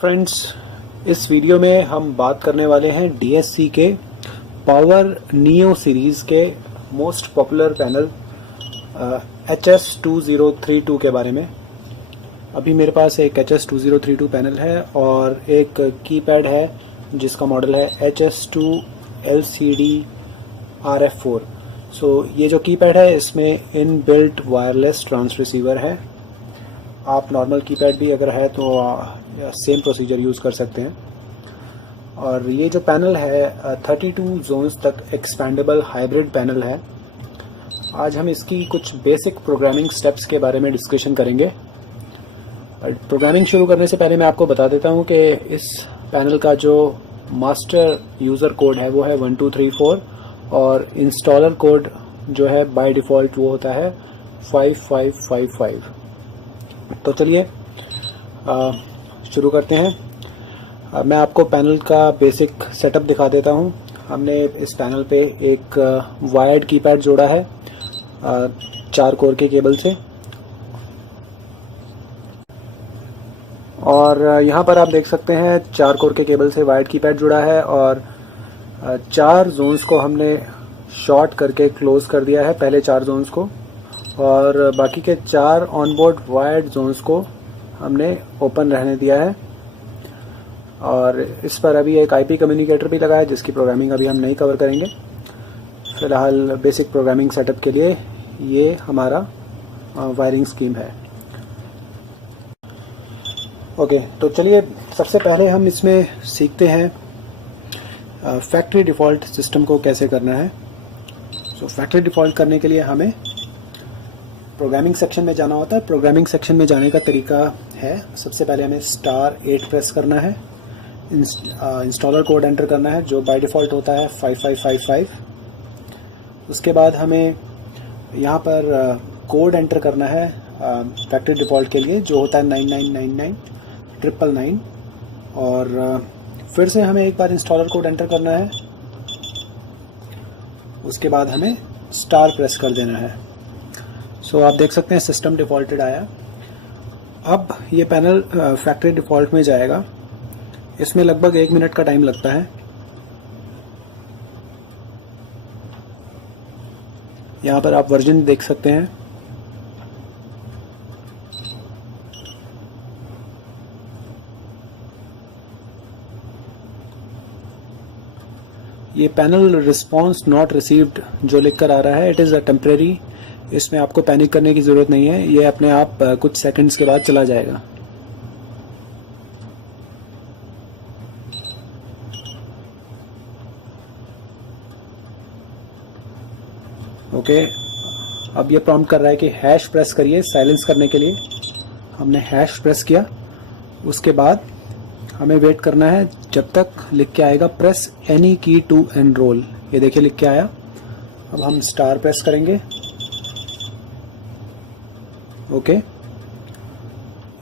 Friends, इस video में हम बात करने वाले हैं DSC के पावर नियो सीरीज़ के मोस्ट पॉपुलर पैनल HS2032 के बारे में। अभी मेरे पास एक HS2032 पैनल है और एक कीपैड है जिसका मॉडल है HS2 RF4। ये जो कीपैड है इसमें इनबिल्ट वायरलेस ट्रांस रिसीवर है। आप नॉर्मल कीपैड भी अगर है तो सेम प्रोसीजर यूज़ कर सकते हैं। और ये जो पैनल है 32 जोन्स तक एक्सपेंडेबल हाइब्रिड पैनल है। आज हम इसकी कुछ बेसिक प्रोग्रामिंग स्टेप्स के बारे में डिस्कशन करेंगे। प्रोग्रामिंग शुरू करने से पहले मैं आपको बता देता हूँ कि इस पैनल का जो मास्टर यूज़र कोड है वो है 1234 और इंस्टॉलर कोड जो है बाय डिफ़ॉल्ट वो होता है 5555। तो चलिए शुरू करते हैं। मैं आपको पैनल का बेसिक सेटअप दिखा देता हूं। हमने इस पैनल पे एक वायर्ड कीपैड जोड़ा है 4 कोर के केबल से, और यहाँ पर आप देख सकते हैं 4 कोर के केबल से वायर्ड कीपैड जुड़ा है और 4 जोन्स को हमने शॉर्ट करके क्लोज कर दिया है, पहले 4 जोन्स को, और बाकी के 4 ऑनबोर्ड वायर्ड जोन्स को हमने ओपन रहने दिया है। और इस पर अभी एक IP कम्युनिकेटर भी लगा है जिसकी प्रोग्रामिंग अभी हम नहीं कवर करेंगे। फिलहाल बेसिक प्रोग्रामिंग सेटअप के लिए ये हमारा वायरिंग स्कीम है। ओके, तो चलिए सबसे पहले हम इसमें सीखते हैं फैक्ट्री डिफ़ॉल्ट सिस्टम को कैसे करना है। फैक्ट्री डिफ़ॉल्ट करने के लिए हमें प्रोग्रामिंग सेक्शन में जाना होता है। प्रोग्रामिंग सेक्शन में जाने का तरीका है, सबसे पहले हमें *8 प्रेस करना है, इंस्टॉलर कोड एंटर करना है जो बाय डिफ़ॉल्ट होता है 5555। उसके बाद हमें यहाँ पर कोड एंटर करना है फैक्ट्री डिफ़ॉल्ट के लिए जो होता है 999999, और फिर से हमें एक बार इंस्टॉलर कोड एंटर करना है। उसके बाद हमें * प्रेस कर देना है। आप देख सकते हैं सिस्टम डिफ़ॉल्टेड आया। अब ये पैनल फैक्ट्री डिफ़ॉल्ट में जाएगा। इसमें लगभग 1 मिनट का टाइम लगता है। यहाँ पर आप वर्जन देख सकते हैं। ये पैनल रिस्पॉन्स नॉट रिसीव्ड जो लिखकर आ रहा है, इट इज़ अ टेम्परेरी। इसमें आपको पैनिक करने की ज़रूरत नहीं है, ये अपने आप कुछ सेकंड्स के बाद चला जाएगा। ओके, अब ये प्रॉम्प्ट कर रहा है कि हैश प्रेस करिए साइलेंस करने के लिए। हमने हैश प्रेस किया। उसके बाद हमें वेट करना है जब तक लिख के आएगा प्रेस एनी की टू एनरोल। ये देखिए लिख के आया। अब हम * प्रेस करेंगे। ओके,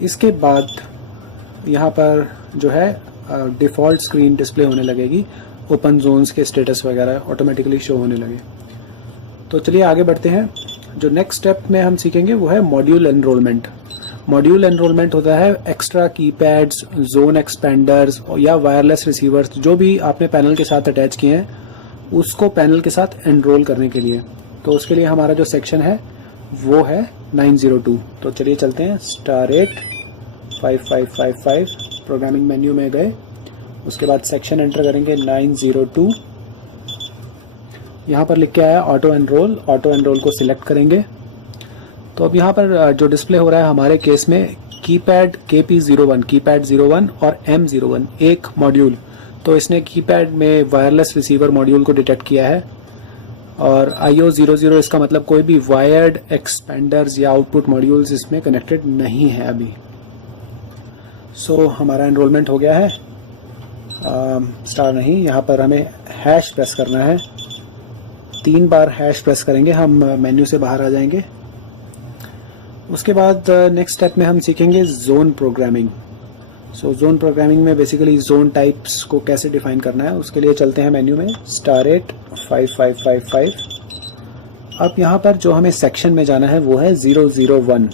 इसके बाद यहाँ पर जो है डिफ़ॉल्ट स्क्रीन डिस्प्ले होने लगेगी, ओपन जोन्स के स्टेटस वगैरह ऑटोमेटिकली शो होने लगे। तो चलिए आगे बढ़ते हैं। जो नेक्स्ट स्टेप में हम सीखेंगे वो है मॉड्यूल एनरोलमेंट। मॉड्यूल एनरोलमेंट होता है एक्स्ट्रा कीपैड्स, जोन एक्सपेंडर्स या वायरलेस रिसीवर्स जो भी आपने पैनल के साथ अटैच किए हैं उसको पैनल के साथ एनरोल करने के लिए। तो उसके लिए हमारा जो सेक्शन है वो है 902। तो चलिए चलते हैं *8 5555 प्रोग्रामिंग मेन्यू में गए। उसके बाद सेक्शन एंटर करेंगे 902। यहाँ पर लिख के आया ऑटो एनरोल को सिलेक्ट करेंगे। तो अब यहाँ पर जो डिस्प्ले हो रहा है हमारे केस में कीपैड कीपैड 01 और M01 एक मॉड्यूल। तो इसने कीपैड में वायरलेस रिसीवर मॉड्यूल को डिटेक्ट किया है, और IO00 इसका मतलब कोई भी वायर्ड एक्सपेंडर्स या आउटपुट मॉड्यूल्स इसमें कनेक्टेड नहीं है अभी। हमारा एनरोलमेंट हो गया है। नहीं, यहाँ पर हमें हैश प्रेस करना है। 3 बार हैश प्रेस करेंगे, हम मेन्यू से बाहर आ जाएंगे। उसके बाद नेक्स्ट स्टेप में हम सीखेंगे जोन प्रोग्रामिंग। जोन प्रोग्रामिंग में बेसिकली जोन टाइप्स को कैसे डिफाइन करना है उसके लिए चलते हैं मेन्यू में *8 5555। अब यहाँ पर जो हमें सेक्शन में जाना है वो है 001।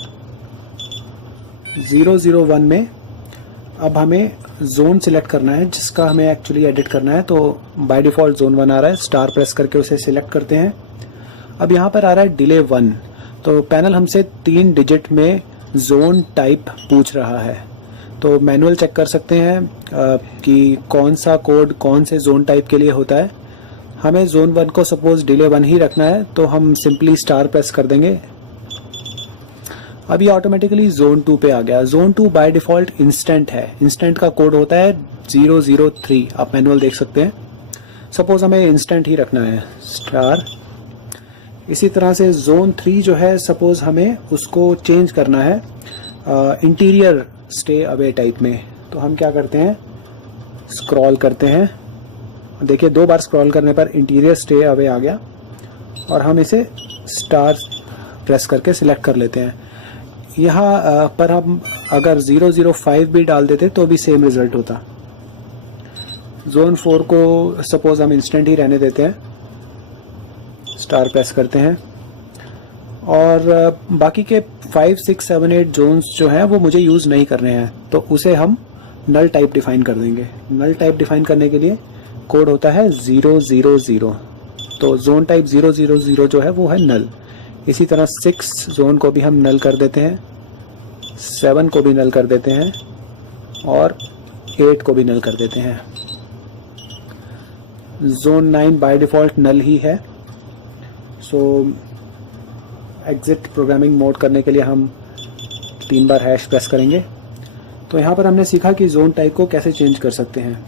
001 में अब हमें जोन सिलेक्ट करना है जिसका हमें एक्चुअली एडिट करना है। तो बाय डिफ़ॉल्ट जोन 1 आ रहा है, स्टार प्रेस करके उसे सिलेक्ट करते हैं। अब यहाँ पर आ रहा है डिले 1, तो पैनल हमसे 3 डिजिट में जोन टाइप पूछ रहा है। तो मैनुअल चेक कर सकते हैं कि कौन सा कोड कौन से जोन टाइप के लिए होता है। हमें जोन 1 को सपोज डिले 1 ही रखना है, तो हम सिंपली स्टार प्रेस कर देंगे। अब ये ऑटोमेटिकली जोन 2 पे आ गया। जोन 2 बाय डिफ़ॉल्ट इंस्टेंट है, इंस्टेंट का कोड होता है 003, आप मैनुअल देख सकते हैं। सपोज हमें इंस्टेंट ही रखना है, स्टार। इसी तरह से जोन 3 जो है, सपोज हमें उसको चेंज करना है इंटीरियर स्टे अवे टाइप में। तो हम क्या करते हैं, स्क्रॉल करते हैं, देखिए 2 बार स्क्रॉल करने पर इंटीरियर स्टे अवे आ गया और हम इसे स्टार प्रेस करके सिलेक्ट कर लेते हैं। यहाँ पर हम अगर 005 भी डाल देते तो भी सेम रिजल्ट होता। जोन 4 को सपोज हम इंस्टेंट ही रहने देते हैं, स्टार प्रेस करते हैं। और बाकी के 5, 6, 7, 8 जोन्स जो हैं वो मुझे यूज़ नहीं करने हैं, तो उसे हम नल टाइप डिफाइन कर देंगे। नल टाइप डिफाइन करने के लिए कोड होता है 000, तो जोन टाइप 000 जो है वो है नल। इसी तरह 6 जोन को भी हम नल कर देते हैं, 7 को भी नल कर देते हैं और 8 को भी नल कर देते हैं। जोन 9 बाय डिफ़ॉल्ट नल ही है। सो एग्जिट प्रोग्रामिंग मोड करने के लिए हम 3 बार हैश प्रेस करेंगे। तो यहाँ पर हमने सीखा कि जोन टाइप को कैसे चेंज कर सकते हैं।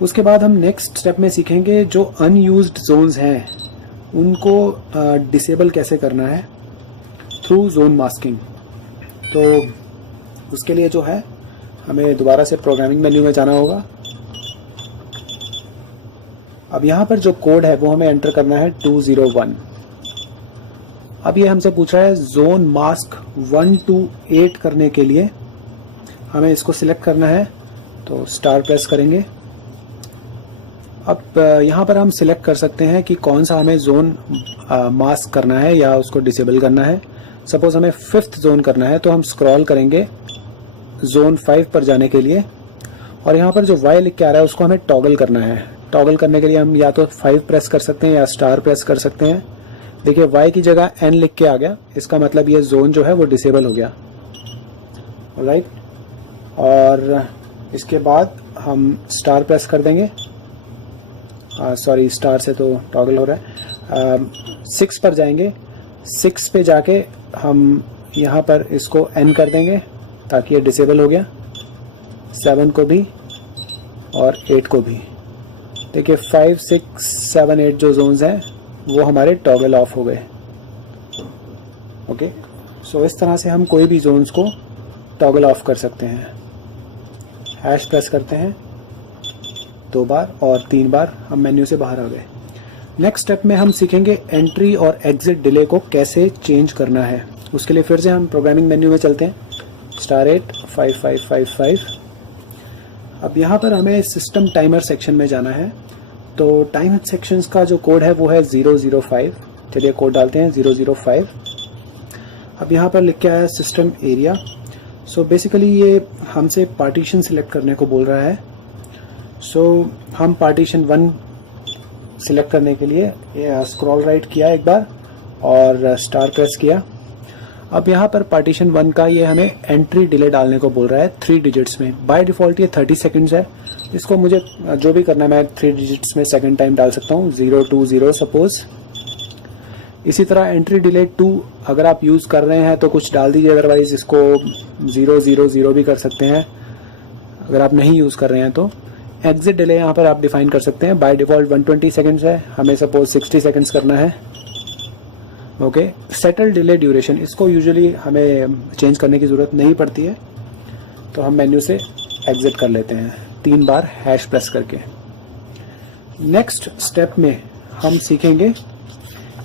उसके बाद हम नेक्स्ट स्टेप में सीखेंगे जो अनयूज्ड जोन्स हैं उनको डिसेबल कैसे करना है थ्रू जोन मास्किंग। तो उसके लिए जो है हमें दोबारा से प्रोग्रामिंग मेन्यू में जाना होगा। अब यहाँ पर जो कोड है वो हमें एंटर करना है 201। अब ये हमसे पूछ रहा है जोन मास्क 1 to 8 करने के लिए हमें इसको सिलेक्ट करना है, तो स्टार प्रेस करेंगे। अब यहाँ पर हम सिलेक्ट कर सकते हैं कि कौन सा हमें जोन मास्क करना है या उसको डिसेबल करना है। सपोज हमें 5th जोन करना है, तो हम स्क्रॉल करेंगे जोन 5 पर जाने के लिए और यहाँ पर जो Y लिख के आ रहा है उसको हमें टॉगल करना है। टॉगल करने के लिए हम या तो 5 प्रेस कर सकते हैं या स्टार प्रेस कर सकते हैं। देखिए Y की जगह N लिख के आ गया, इसका मतलब ये जोन जो है वो डिसेबल हो गया। ऑलराइट, और इसके बाद हम स्टार प्रेस कर देंगे। सॉरी, स्टार से तो टॉगल हो रहा है। 6 पर जाएंगे, 6 पे जाके हम यहाँ पर इसको N कर देंगे ताकि ये डिसेबल हो गया। 7 को भी और 8 को भी। देखिए 5, 6, 7, 8 जो जोन्स हैं वो हमारे टॉगल ऑफ हो गए। ओके, सो इस तरह से हम कोई भी जोन्स को टॉगल ऑफ कर सकते हैं। हैश प्रेस करते हैं 2 बार और 3 बार, हम मेन्यू से बाहर आ गए। नेक्स्ट स्टेप में हम सीखेंगे एंट्री और एग्जिट डिले को कैसे चेंज करना है। उसके लिए फिर से हम प्रोग्रामिंग मेन्यू में चलते हैं, *8 5555। अब यहाँ पर हमें सिस्टम टाइमर सेक्शन में जाना है। तो टाइम सेक्शंस का जो कोड है वो है 005। चलिए कोड डालते हैं 005। अब यहाँ पर लिख के आया सिस्टम एरिया। सो बेसिकली ये हमसे पार्टीशन सिलेक्ट करने को बोल रहा है। सो हम पार्टीशन 1 सिलेक्ट करने के लिए स्क्रॉल राइट किया एक बार और स्टार प्रेस किया। अब यहाँ पर पार्टीशन 1 का ये हमें एंट्री डिले डालने को बोल रहा है 3 डिजिट्स में। बाय डिफ़ॉल्ट ये 30 सेकंड्स है। इसको मुझे जो भी करना है मैं 3 डिजिट्स में सेकंड टाइम डाल सकता हूँ, 020 सपोज। इसी तरह एंट्री डिले 2 अगर आप यूज़ कर रहे हैं तो कुछ डाल दीजिए, अदरवाइज इसको 000 भी कर सकते हैं अगर आप नहीं यूज़ कर रहे हैं तो। एग्जिट डिले यहाँ पर आप डिफाइन कर सकते हैं। बाय डिफ़ॉल्ट 120 सेकंड्स है, हमें सपोज 60 सेकंड्स करना है। ओके, सेटल डिले ड्यूरेशन, इसको यूजुअली हमें चेंज करने की ज़रूरत नहीं पड़ती है, तो हम मेन्यू से एग्जिट कर लेते हैं 3 बार हैश प्रेस करके। नेक्स्ट स्टेप में हम सीखेंगे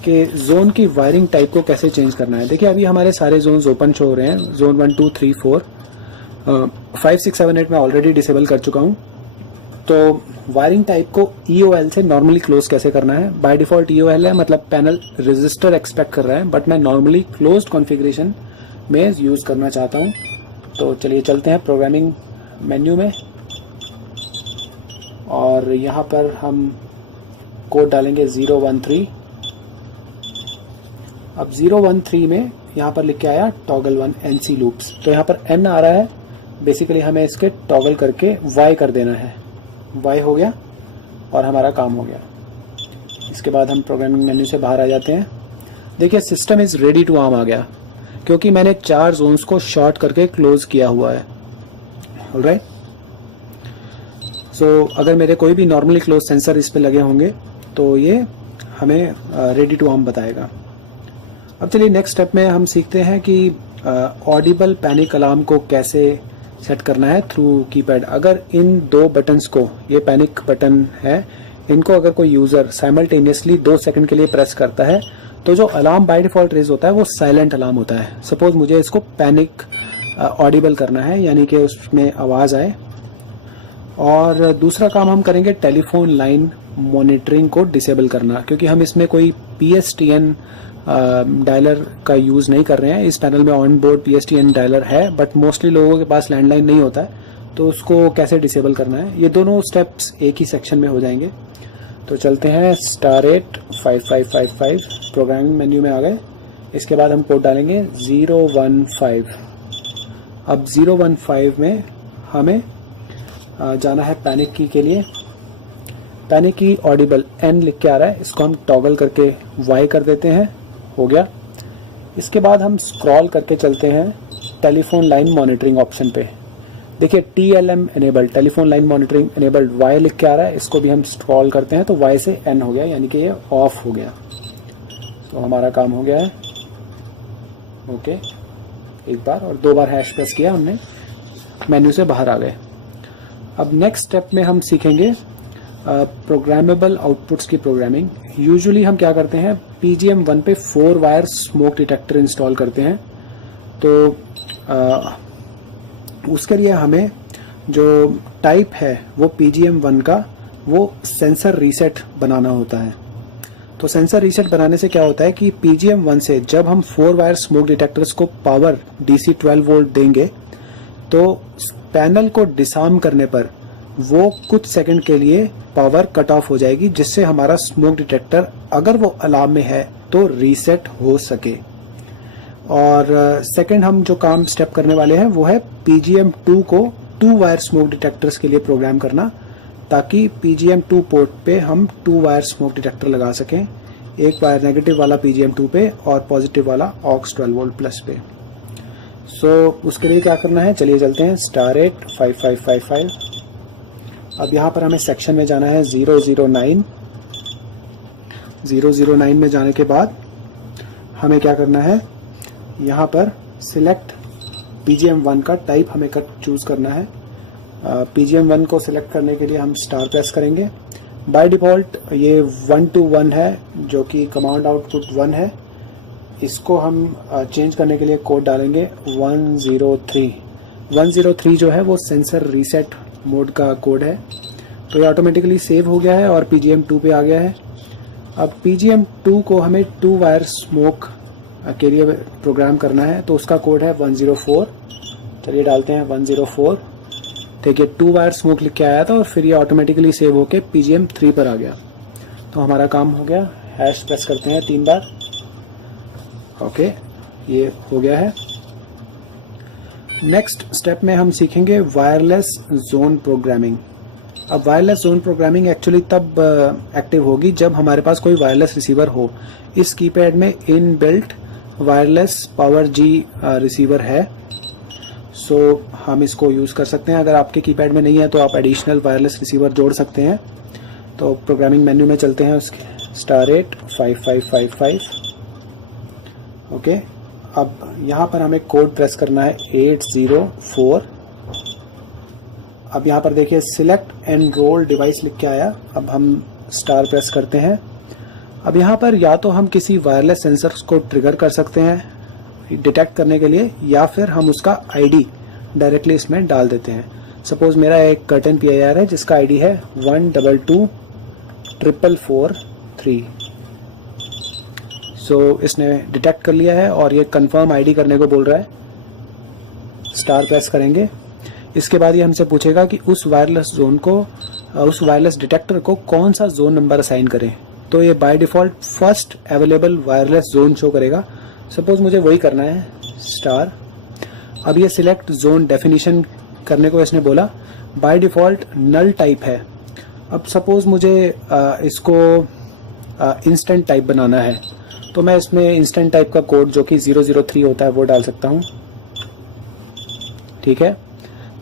कि जोन की वायरिंग टाइप को कैसे चेंज करना है। देखिए अभी हमारे सारे जोन्स ओपन शो हो रहे हैं, जोन 1, 2, 3, 4, 5, 6, 7, 8 मैं ऑलरेडी डिसेबल कर चुका हूँ। तो वायरिंग टाइप को EOL से नॉर्मली क्लोज कैसे करना है। बाय डिफ़ॉल्ट EOL है, मतलब पैनल रजिस्टर एक्सपेक्ट कर रहा है, बट मैं नॉर्मली क्लोज्ड कॉन्फ़िगरेशन में यूज़ करना चाहता हूँ। तो चलिए चलते हैं प्रोग्रामिंग मेन्यू में और यहाँ पर हम कोड डालेंगे 013। अब 013 में यहाँ पर लिख के आया टॉगल 1 NC लूप्स, तो यहाँ पर N आ रहा है, बेसिकली हमें इसके टॉगल करके Y कर देना है। Y हो गया और हमारा काम हो गया। इसके बाद हम प्रोग्रामिंग मेन्यू से बाहर आ जाते हैं। देखिए system is ready to arm आ गया, क्योंकि मैंने 4 जोन्स को शॉर्ट करके क्लोज किया हुआ है। ऑलराइट, सो अगर मेरे कोई भी नॉर्मली क्लोज सेंसर इस पे लगे होंगे तो ये हमें रेडी टू आर्म बताएगा। अब चलिए नेक्स्ट स्टेप में हम सीखते हैं कि ऑडिबल पैनिक अलार्म को कैसे सेट करना है थ्रू कीपैड। अगर इन 2 बटन्स को, ये पैनिक बटन है, इनको अगर कोई यूज़र साइमल्टेनियसली 2 सेकंड के लिए प्रेस करता है तो जो अलार्म बाय डिफ़ॉल्ट रेज होता है वो साइलेंट अलार्म होता है। सपोज मुझे इसको पैनिक ऑडिबल करना है, यानी कि उसमें आवाज़ आए। और दूसरा काम हम करेंगे टेलीफोन लाइन मॉनिटरिंग को डिसेबल करना, क्योंकि हम इसमें कोई PSTN डायलर का यूज़ नहीं कर रहे हैं। इस पैनल में ऑन बोर्ड PSTN डायलर है, बट मोस्टली लोगों के पास लैंडलाइन नहीं होता है, तो उसको कैसे डिसेबल करना है, ये दोनों स्टेप्स एक ही सेक्शन में हो जाएंगे। तो चलते हैं *8 5555 प्रोग्रामिंग मेन्यू में आ गए। इसके बाद हम कोड डालेंगे 015। अब 015 में हमें जाना है पैनिक की के लिए। पैनिक की ऑडिबल N लिख के आ रहा है, इसको हम टॉगल करके Y कर देते हैं, हो गया। इसके बाद हम स्क्रॉल करके चलते हैं टेलीफोन लाइन मॉनिटरिंग ऑप्शन पे। देखिए TLM enabled, telephone line monitoring enabled, Y लिख के आ रहा है, इसको भी हम स्क्रॉल करते हैं तो Y से N हो गया, यानी कि ये ऑफ हो गया। तो हमारा काम हो गया है। ओके, एक बार और 2 बार हैश प्रेस किया हमने, मेन्यू से बाहर आ गए। अब नेक्स्ट स्टेप में हम सीखेंगे प्रोग्रामेबल आउटपुट्स की प्रोग्रामिंग। यूजुअली हम क्या करते हैं, PGM1 पे 4 वायर स्मोक डिटेक्टर इंस्टॉल करते हैं। तो उसके लिए हमें जो टाइप है वो PGM1 का वो सेंसर रीसेट बनाना होता है। तो सेंसर रीसेट बनाने से क्या होता है कि PGM1 से जब हम 4 वायर स्मोक डिटेक्टर्स को पावर DC 12 वोल्ट देंगे तो पैनल को डिसआर्म करने पर वो कुछ सेकंड के लिए पावर कट ऑफ हो जाएगी, जिससे हमारा स्मोक डिटेक्टर अगर वो अलार्म में है तो रीसेट हो सके। और सेकंड हम जो काम स्टेप करने वाले हैं वो है PGM2 को 2 वायर स्मोक डिटेक्टर्स के लिए प्रोग्राम करना, ताकि PGM2 पोर्ट पे हम 2 वायर स्मोक डिटेक्टर लगा सकें, एक वायर नेगेटिव वाला PGM2 पे और पॉजिटिव वाला AUX 12 वोल्ट प्लस पे। सो उसके लिए क्या करना है, चलिए चलते हैं *8 5555। अब यहाँ पर हमें सेक्शन में जाना है 009। 009 में जाने के बाद हमें क्या करना है, यहाँ पर सिलेक्ट PGM1 का टाइप हमें चूज़ करना है। PGM1 को सिलेक्ट करने के लिए हम स्टार प्रेस करेंगे। बाय डिफ़ॉल्ट ये 1 to 1 है, जो कि कमांड आउटपुट 1 है। इसको हम चेंज करने के लिए कोड डालेंगे 103। 103 जो है वो सेंसर रीसेट मोड का कोड है। तो ये ऑटोमेटिकली सेव हो गया है और PGM2 पे आ गया है। अब PGM2 को हमें 2 वायर स्मोक के लिए प्रोग्राम करना है, तो उसका कोड है 104। चलिए डालते हैं 104। देखिए 2 वायर स्मोक लिख के आया था और फिर ये ऑटोमेटिकली सेव होके PGM3 पर आ गया। तो हमारा काम हो गया। हैश प्रेस करते हैं 3 बार। ओके, ये हो गया है। नेक्स्ट स्टेप में हम सीखेंगे वायरलेस जोन प्रोग्रामिंग। अब वायरलेस जोन प्रोग्रामिंग एक्चुअली तब एक्टिव होगी जब हमारे पास कोई वायरलेस रिसीवर हो। इस कीपैड में in built wireless power G receiver है, सो हम इसको यूज़ कर सकते हैं। अगर आपके कीपैड में नहीं है तो आप एडिशनल वायरलेस रिसीवर जोड़ सकते हैं। तो प्रोग्रामिंग मेन्यू में चलते हैं, उसके *8 5555। ओके, अब यहाँ पर हमें कोड प्रेस करना है 804। अब यहाँ पर देखिए सिलेक्ट एनरोल डिवाइस लिख के आया। अब हम स्टार प्रेस करते हैं। अब यहाँ पर या तो हम किसी वायरलेस सेंसर को ट्रिगर कर सकते हैं डिटेक्ट करने के लिए, या फिर हम उसका आईडी डायरेक्टली इसमें डाल देते हैं। सपोज मेरा एक कर्टन PIR है जिसका आईडी है 1224443। सो इसने डिटेक्ट कर लिया है और ये कंफर्म आईडी करने को बोल रहा है। स्टार प्रेस करेंगे। इसके बाद ये हमसे पूछेगा कि उस वायरलेस जोन को, उस वायरलेस डिटेक्टर को कौन सा जोन नंबर असाइन करें। तो ये by default first available wireless zone show करेगा। सपोज मुझे वही करना है, स्टार। अब ये सिलेक्ट जोन डेफिनेशन करने को इसने बोला, बाय डिफ़ॉल्ट नल टाइप है। अब सपोज मुझे इसको इंस्टेंट टाइप बनाना है, तो मैं इसमें इंस्टेंट टाइप का कोड जो कि 003 होता है वो डाल सकता हूँ। ठीक है,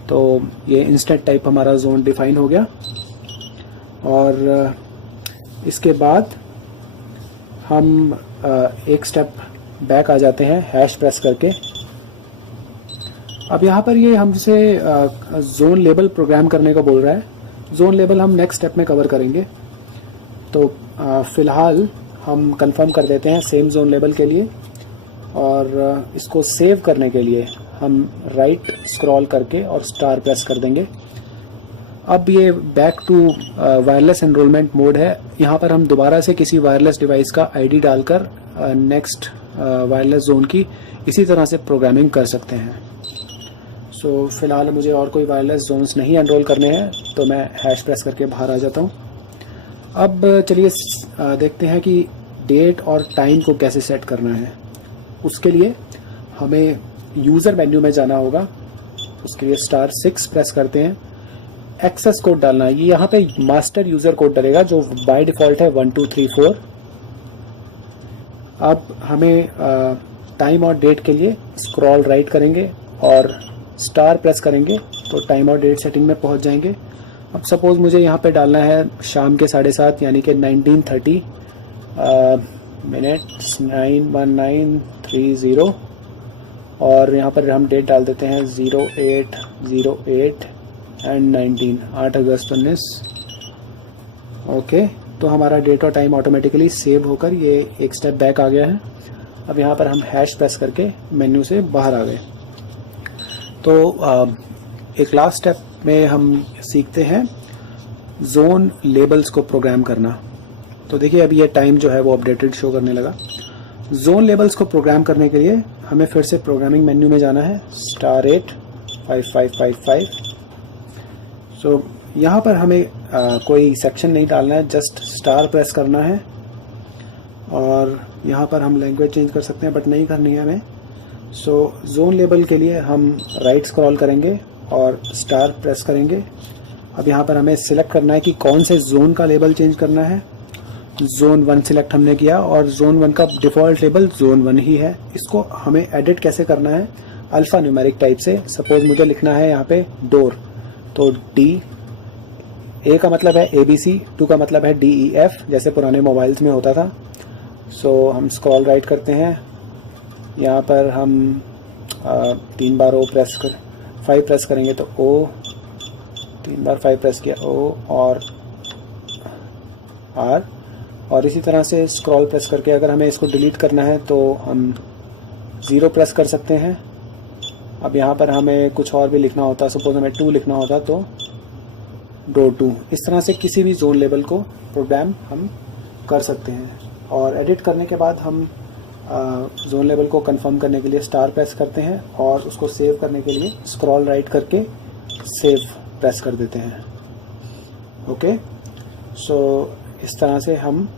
तो ये इंस्टेंट टाइप हमारा जोन डिफाइन हो गया। और इसके बाद हम एक स्टेप बैक आ जाते हैं हैश प्रेस करके। अब यहाँ पर ये हमसे जोन लेबल प्रोग्राम करने को बोल रहा है। जोन लेबल हम नेक्स्ट स्टेप में कवर करेंगे। तो फ़िलहाल हम कंफर्म कर देते हैं सेम जोन लेबल के लिए, और इसको सेव करने के लिए हम राइट स्क्रॉल करके और स्टार प्रेस कर देंगे। अब ये back to wireless enrollment mode है। यहाँ पर हम दोबारा से किसी वायरलेस डिवाइस का आईडी डालकर नेक्स्ट वायरलेस जोन की इसी तरह से प्रोग्रामिंग कर सकते हैं। सो फिलहाल मुझे और कोई वायरलेस जोन्स नहीं एनरोल करने हैं, तो मैं हैश प्रेस करके बाहर आ जाता हूँ। अब चलिए देखते हैं कि डेट और टाइम को कैसे सेट करना है। उसके लिए हमें यूज़र मेन्यू में जाना होगा। उसके लिए *6 प्रेस करते हैं। एक्सेस कोड डालना है। ये यहाँ पे मास्टर यूज़र कोड डलेगा जो बाय डिफ़ॉल्ट है 1234। अब हमें टाइम और डेट के लिए स्क्रॉल राइट करेंगे और स्टार प्रेस करेंगे तो टाइम और डेट सेटिंग में पहुँच जाएंगे। अब सपोज मुझे यहाँ पे डालना है शाम के 7:30 यानी कि 1930 मिनट्स 91930, और यहाँ पर हम डेट डाल देते हैं 0808 एंड 19 8 अगस्त 19। ओके, तो हमारा डेट और टाइम ऑटोमेटिकली सेव होकर ये एक स्टेप बैक आ गया है। अब यहाँ पर हम हैश प्रेस करके मेन्यू से बाहर आ गए। तो एक लास्ट स्टेप में हम सीखते हैं जोन लेबल्स को प्रोग्राम करना। तो देखिए अभी ये टाइम जो है वो अपडेटेड शो करने लगा। जोन लेबल्स को प्रोग्राम करने के लिए हमें फिर से प्रोग्रामिंग मेन्यू में जाना है, *8 5555। सो यहाँ पर हमें कोई सेक्शन नहीं डालना है, जस्ट स्टार प्रेस करना है। और यहाँ पर हम लैंग्वेज चेंज कर सकते हैं, बट नहीं करनी है हमें। सो जोन लेबल के लिए हम राइट स्क्रॉल करेंगे और स्टार प्रेस करेंगे। अब यहाँ पर हमें सिलेक्ट करना है कि कौन से जोन का लेबल चेंज करना है। जोन 1 सिलेक्ट हमने किया और जोन 1 का डिफ़ॉल्ट लेबल जोन 1 ही है। इसको हमें एडिट कैसे करना है, अल्फ़ा न्यूमेरिक टाइप से। सपोज मुझे लिखना है यहाँ पे डोर, तो D, A का मतलब है ABC, 2 का मतलब है DEF, जैसे पुराने मोबाइल्स में होता था। सो हम स्क्रॉल राइट करते हैं। यहाँ पर हम 3 बार O प्रेस कर 5 प्रेस करेंगे तो O, 3 बार 5 प्रेस किया O और R, और इसी तरह से स्क्रॉल प्रेस करके अगर हमें इसको डिलीट करना है तो हम 0 प्रेस कर सकते हैं। अब यहाँ पर हमें कुछ और भी लिखना होता, सपोज हमें 2 लिखना होता तो $2। इस तरह से किसी भी जोन लेबल को प्रोग्राम हम कर सकते हैं। और एडिट करने के बाद हम जोन लेबल को कंफर्म करने के लिए स्टार प्रेस करते हैं और उसको सेव करने के लिए स्क्रॉल राइट करके सेव प्रेस कर देते हैं। ओके, सो इस तरह से हम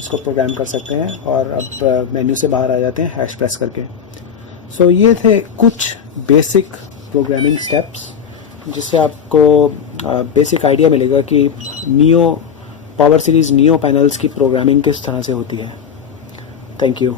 इसको प्रोग्राम कर सकते हैं। और अब मेन्यू से बाहर आ जाते हैं हैश प्रेस करके। सो ये थे कुछ बेसिक प्रोग्रामिंग स्टेप्स जिससे आपको बेसिक आइडिया मिलेगा कि neo power series neo panels की प्रोग्रामिंग किस तरह से होती है। Thank you.